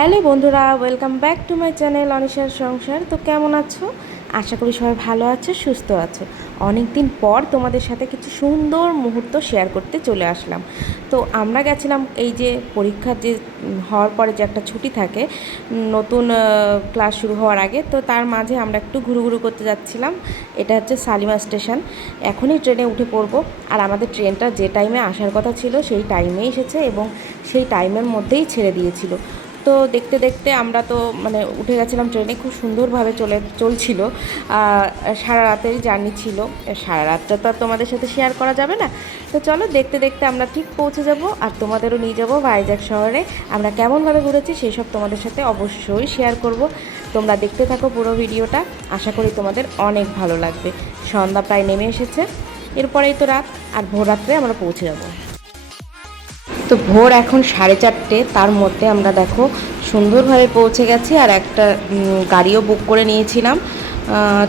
Hello বন্ধুরা welcome back to my channel অনিশার সংসার। তো কেমন আছো? আশা করি সবাই ভালো আছো, সুস্থ আছো। অনেক দিন পর তোমাদের সাথে কিছু সুন্দর মুহূর্ত শেয়ার করতে চলে আসলাম। তো আমরা গেছিলাম এই যে পরীক্ষার যে হওয়ার পরে যে একটা ছুটি থাকে নতুন ক্লাস শুরু হওয়ার আগে, তো তার মাঝে আমরা একটু ঘুরু ঘুরু করতে যাচ্ছিলাম। এটা হচ্ছে সালিমা স্টেশন। এখনই ট্রেনে উঠে পড়ব। আর আমাদের ট্রেনটা যে টাইমে আসার কথা ছিল, সেই টাইমে এসেছে এবং সেই টাইমের মধ্যেই ছেড়ে দিয়েছিল। তো দেখতে দেখতে আমরা তো মানে উঠে গেছিলাম ট্রেনে, খুব সুন্দরভাবে চলে, চলছিল। সারা রাতের জার্নি ছিল। সারা রাতটা তো আর তোমাদের সাথে শেয়ার করা যাবে না। তো চলো দেখতে দেখতে আমরা ঠিক পৌঁছে যাব আর তোমাদেরও নিয়ে যাব ভাইজ্যাক শহরে। আমরা কেমনভাবে ঘুরেছি সেই সব তোমাদের সাথে অবশ্যই শেয়ার করব। তোমরা দেখতে থাকো পুরো ভিডিওটা। আশা করি তোমাদের অনেক ভালো লাগবে। সন্ধ্যা প্রায় নেমে এসেছে। এরপরেই তো রাত, আর ভোর রাত্রে আমরা পৌঁছে যাব। তো ভোর এখন সাড়ে চারটে, তার মধ্যে আমরা দেখো সুন্দরভাবে পৌঁছে গেছি আর একটা গাড়িও বুক করে নিয়েছিলাম।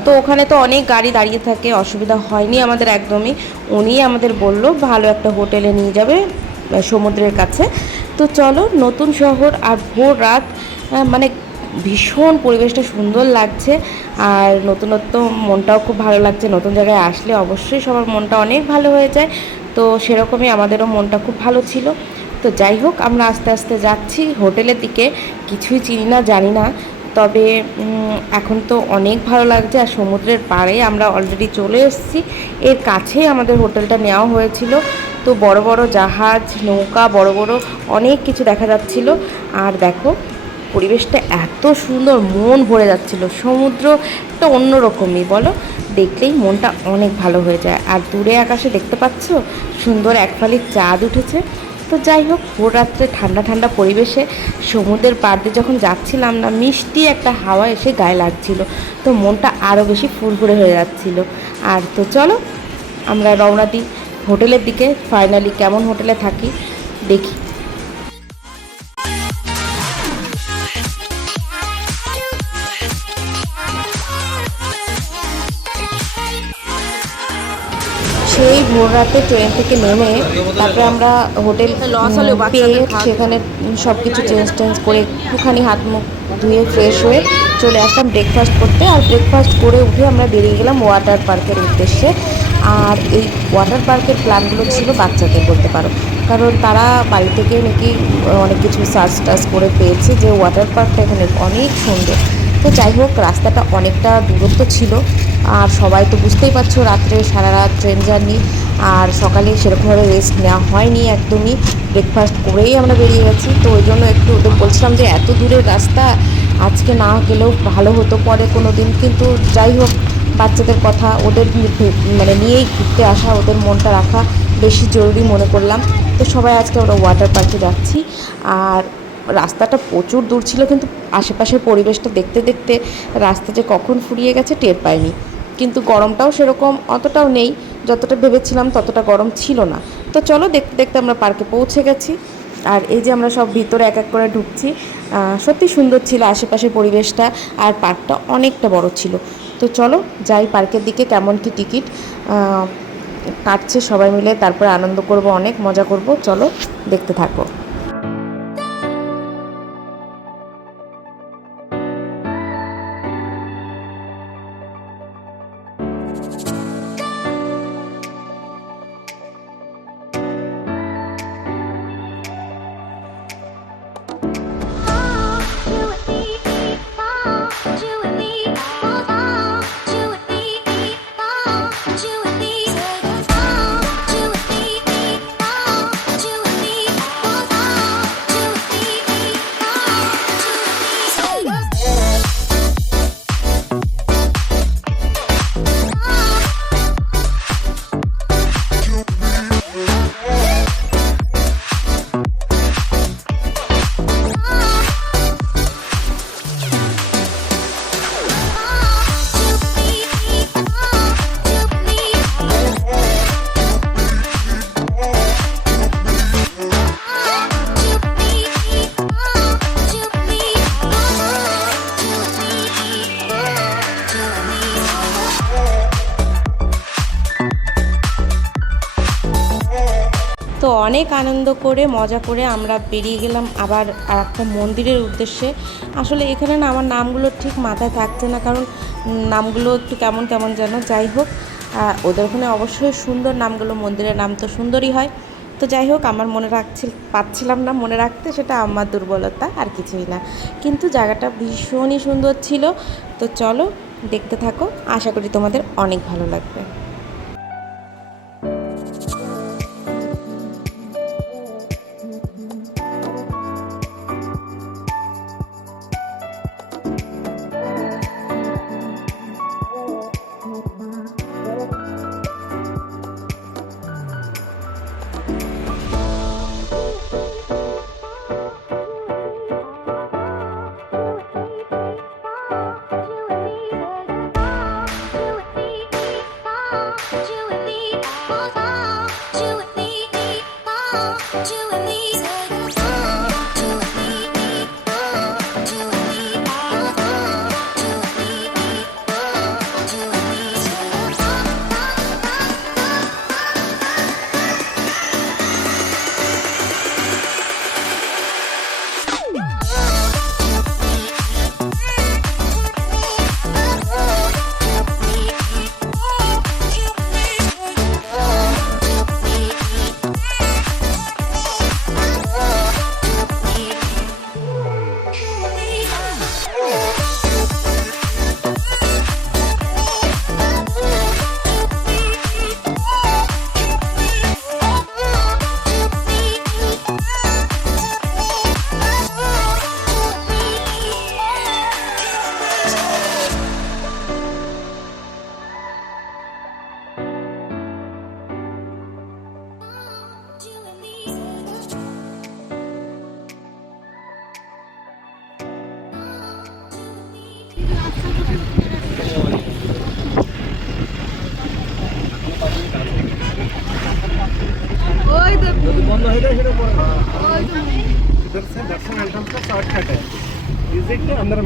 তো ওখানে তো অনেক গাড়ি দাঁড়িয়ে থাকে, অসুবিধা হয়নি আমাদের একদমই। উনি আমাদের বলল, ভালো একটা হোটেলে নিয়ে যাবে সমুদ্রের কাছে। তো চলো, নতুন শহর আর ভোর রাত মানে ভীষণ পরিবেশটা সুন্দর লাগছে। আর নতুনত্ব মনটাও খুব ভালো লাগছে, নতুন জায়গায় আসলে অবশ্যই সবার মনটা অনেক ভালো হয়ে যায়। তো সেরকমই আমাদেরও মনটা খুব ভালো ছিল। তো যাই হোক, আমরা আস্তে আস্তে যাচ্ছি। হোটেলের দিকে কিছুই চিনি না, জানি না। তবে এখন তো অনেক ভালো লাগছে আর সমুদ্রের পাড়ে আমরা অলরেডি চলে এসেছি। এর কাছেই আমাদের হোটেলটা নেওয়া হয়েছিল। তো বড় বড় জাহাজ, নৌকা, বড় বড় অনেক কিছু দেখা যাচ্ছিল। আর দেখো পরিবেশটা এত সুন্দর, মন ভরে যাচ্ছিল। সমুদ্র একটা অন্যরকমই বলো? দেখলেই মনটা অনেক ভালো হয়ে যায়। আর দূরে আকাশে দেখতে পাচ্ছ? সুন্দর এক ফালি চাঁদ উঠেছে। তো যাই হোক, ভোর রাত্রে ঠান্ডা ঠান্ডা পরিবেশে সমুদ্রের পাড় দিয়ে যখন যাচ্ছিলাম না, মিষ্টি একটা হাওয়া এসে গায়ে লাগছিল। তো মনটা আরও বেশি ফুরফুরে হয়ে যাচ্ছিল। আর তো চলো, আমরা রওনা দিই হোটেলের দিকে। ফাইনালি কেমন হোটেলে থাকি, দেখি। ভোর রাতে ট্রেন থেকে নেমে তারপরে আমরা হোটেল পেয়ে সেখানে সব কিছু চেঞ্জ টেঞ্জ করে একটুখানি হাত মুখ ধুয়ে ফ্রেশ হয়ে চলে আসলাম ব্রেকফাস্ট করতে। আর ব্রেকফাস্ট করে উঠে আমরা বেরিয়ে গেলাম ওয়াটার পার্কের উদ্দেশ্যে। আর এই ওয়াটার পার্কের প্ল্যানগুলো ছিল বাচ্চাদের করতে পারো। কারণ তারা বাড়ি থেকে নাকি অনেক কিছু সার্চ টার্চ করে পেয়েছে যে ওয়াটার পার্কটা এখানে অনেক সুন্দর। তো যাই হোক রাস্তাটা অনেকটা দূরত্ব ছিল। আর সবাই তো বুঝতেই পারছ রাত্রে সারা রাত ট্রেন জার্নি আর সকালে সেরকমভাবে রেস্ট নেওয়া হয়নি একদমই। ব্রেকফাস্ট করেই আমরা বেরিয়ে গেছি। তো ওই জন্য একটু ওদের বলছিলাম যে এত দূরের রাস্তা, আজকে না গেলেও ভালো হতো পরে কোনো দিন কিন্তু যাই হোক, বাচ্চাদের কথা ওদের মানে নিয়েই ঘুরতে আসা, ওদের মনটা রাখা বেশি জরুরি মনে করলাম। তো সবাই আজকে আমরা ওয়াটার পার্কে যাচ্ছি। আর রাস্তাটা প্রচুর দূর ছিল, কিন্তু আশেপাশের পরিবেশটা দেখতে দেখতে রাস্তা যে কখন ফুরিয়ে গেছে টের পাইনি। কিন্তু গরমটাও সেরকম অতটাও নেই। যতটা ভেবেছিলাম ততটা গরম ছিল না। তো চলো দেখতে দেখতে আমরা পার্কে পৌঁছে গেছি। আর এই যে আমরা সব ভিতরে এক এক করে ঢুকছি সত্যি সুন্দর ছিল আশেপাশের পরিবেশটা আর পার্কটা অনেকটা বড় ছিল। তো চলো যাই পার্কের দিকে, কেমন কি টিকিট কাটছে সবাই মিলে, তারপরে আনন্দ করব, অনেক মজা করব। চলো দেখতে থাকো। অনেক আনন্দ করে, মজা করে আমরা বেরিয়ে গেলাম আবার আর একটা মন্দিরের উদ্দেশ্যে। আসলে এখানে না আমার নামগুলো ঠিক মাথায় থাকছে না, কারণ নামগুলো একটু কেমন কেমন যেন। যাই হোক ওদের ওখানে অবশ্যই সুন্দর নামগুলো, মন্দিরের নাম তো সুন্দরই হয়। তো যাই হোক, আমার মনে রাখছি, পাচ্ছিলাম না মনে রাখতে, সেটা আমার দুর্বলতা আর কিছুই না। কিন্তু জায়গাটা ভীষণই সুন্দর ছিল। তো চলো, দেখতে থাকো। আশা করি তোমাদের অনেক ভালো লাগবে।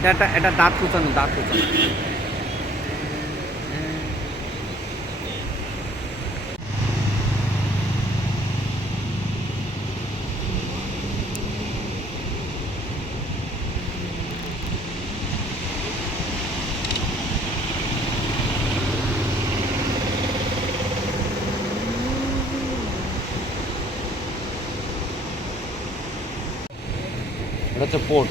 এটা একটা এটা দাঁত কুচানো দাঁত কুচানো। এটা হচ্ছে পোর্ট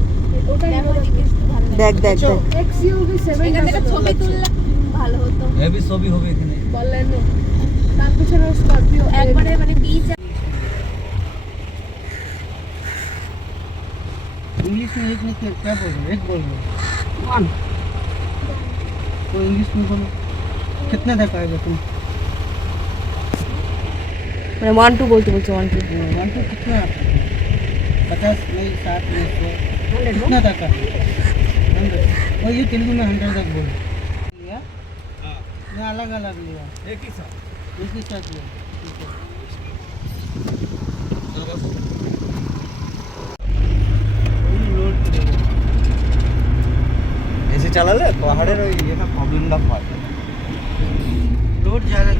দেখ দেখ দেখ এক্সইউভি 7 এখান থেকে ছবি তুললে ভালো হতো ये भी सो भी होगी इतने বললেন তার পিছনে স্করপিও একবারে মানে বিচ इंग्लिश में एक में क्या क्या बोल रहे हो एक बोल रहे हो वन तो इंग्लिश में बोलो कितने तक आएगा तुम মানে ওয়ান টু বলতে বলছে ওয়ান টু वन टू कितना आता है पचास नहीं साठ नहीं सौ कितना तक का हंड्रेड और ये तेलुगु में हंड्रेड तक बोलो लिया मैं अलग अलग लिया एक ही साथ एक ही साथ लिया ठीक है वही लोड करेगा এসি চালালে পাহাড়ের ওই এটা প্রবলেমটা হয় लोड ज़्यादा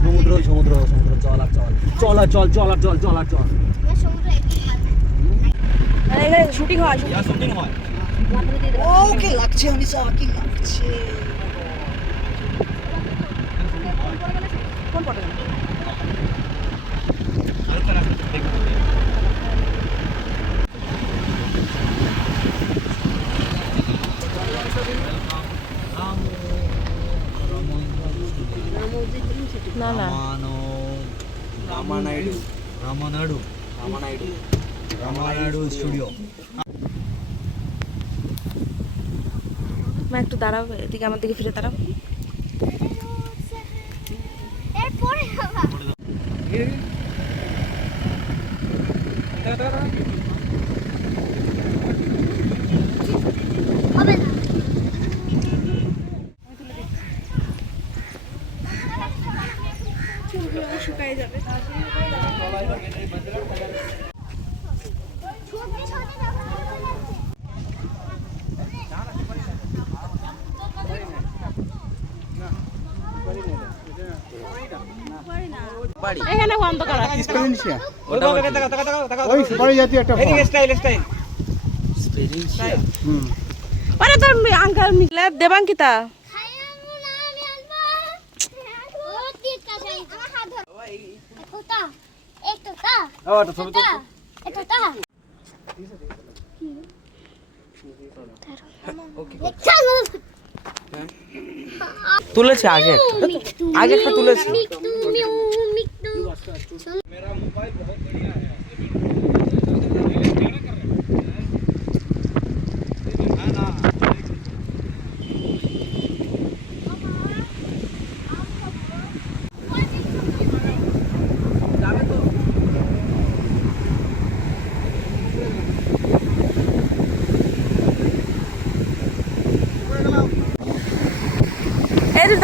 সমুদ্র সমুদ্র সমুদ্র চল আর চল। চল আর চল চল আর চল চল আর চল। এখানে শুটিং হয় শুটিং হয়। ওকে লাগছে অনিসা কি লাগছে কোন পটে না না రామాను రామానాయుడు రామానాయుడు రామానాయుడు రామానాయుడు స్టూడియో মা একটু দাঁড়াও এদিকে আমার দিকে ফিরে দাঁড়াও দেখা যাচ্ছে এখানে অন্ধকার আছে। ওই সুপারি জাতীয় একটা ফল স্টাইল স্টাইল হুম। আরে তোর আঙ্কাল মিলে দেবাঙ্কিতা খাইয়াবো না আমি আনব ও তিনটা চাই আমার হাত ধরো একটা একটা ওটা ছবি তো একটা একটা তুলেছে আগে। আগে একটা তুলেছে?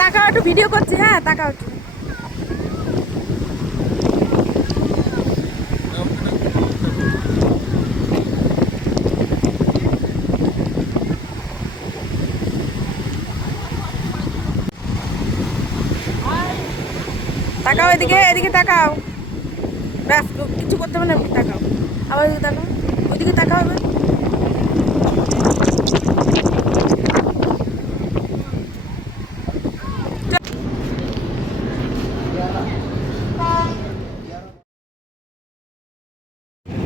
তাকাও একটু ভিডিও করছি হ্যাঁ তাকাও একটু। তাকাও এদিকে এদিকে তাকাও। ব্যাস, কিছু করতে হবে না তাকাও। আবার তাকাও। ওইদিকে তাকাও এবার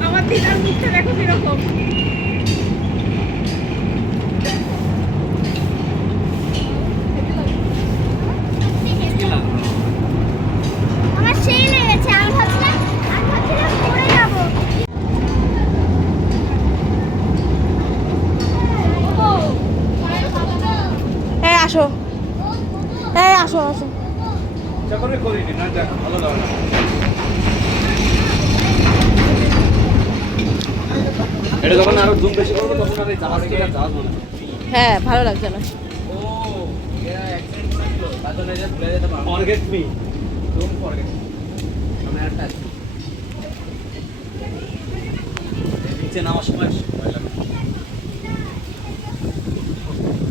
আমার দিদার মুখটা দেখো কীরকম আমার সেই লেগেছে আমি ভাবছিলাম আমি ভাবছিলাম পড়ে যাব এই আসো এই আসো আসো এটা যখন আরও জুম বেশি করব তখন আর এই জাহাজ থেকে জাহাজ মনে হ্যাঁ। ভালো লাগছে না। ফরগেট মি ডোন্ট ফরগেট আমি একটা নিচে নামার সময় ভয় লাগে।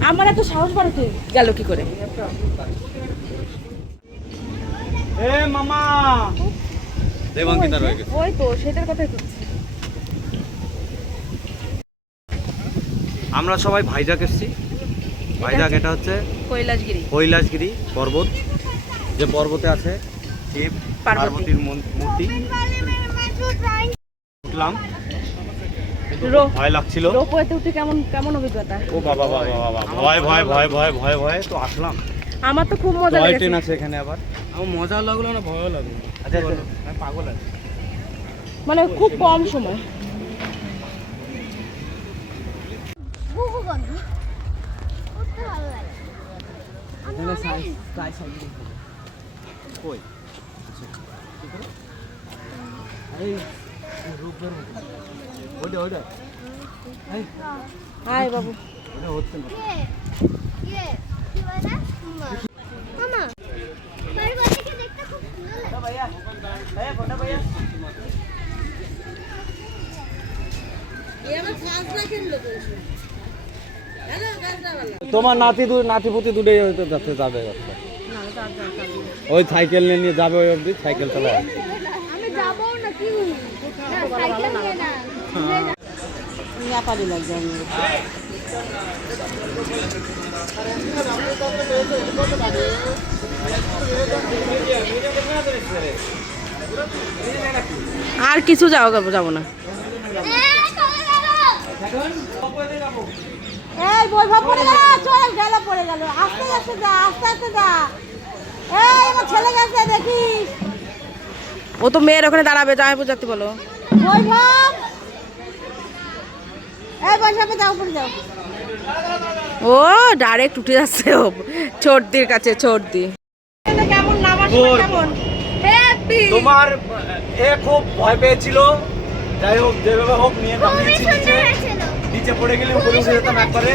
আমার এত সাহস বাড়াতে গেল কি করে? এ মামা। দেবাঙ্কিতা রয়ে গেছে। ওই তো সেটার কথাই করছি আমরা সবাই ভাইজাগ এসেছি। ভাইজাগ এটা হচ্ছে কৈলাসগিরি। কৈলাসগিরি পর্বত যে পর্বতে আছে শিব পার্বতী। পার্বতীর মূর্তি। উঠলাম। ভয় লাগছিল। রোপওয়েতে উঠে কেমন কেমন অভিজ্ঞতা? ও বাবা বাবা বাবা ভয় ভয় ভয় ভয় ভয় ভয় তো আসলাম। আমার তো খুব মজা টয় ট্রেন আছে এখানে আবার। আমার মজা লাগল না ভয়ও লাগল আচ্ছা আচ্ছা। আমি পাগল আছি। মানে খুব কম সময়। বহু গন্ধ উঠতে ভালো লাগে। কই? মতো ওইটা ওইটা। হাই বাবু। ওটা হচ্ছে না। তোমার নাতি নাতিপুতি দুটোই হয়তো যাতে যাবে। ওই সাইকেল নিয়ে যাবে ওই অব্দি সাইকেল চালায় নিয়ে না আর কিছু যাও যাব না। এই চলে গেল এই বৈভব পড়ে গেল চল গেল পড়ে গেল। আস্তে আস্তে যা আস্তে আস্তে যা। এই আমার ছেলে গেছে দেখিস ও তো মেয়ের ওখানে দাঁড়াবে জামাই পূজাতে বলো। বৈভব এই বৈভবে যাও পড়ে যাও ও ডাইরেক্ট উঠে যাচ্ছে ও। ছোটদির কাছে হ্যাপি তোমার এ খুব ভয় পেয়েছিল। যাই হোক যেভাবে হোক নিয়ে নামিয়েছি নিচে। নিচে পড়ে গেলে উপরে উঠে যেতাম একবারে?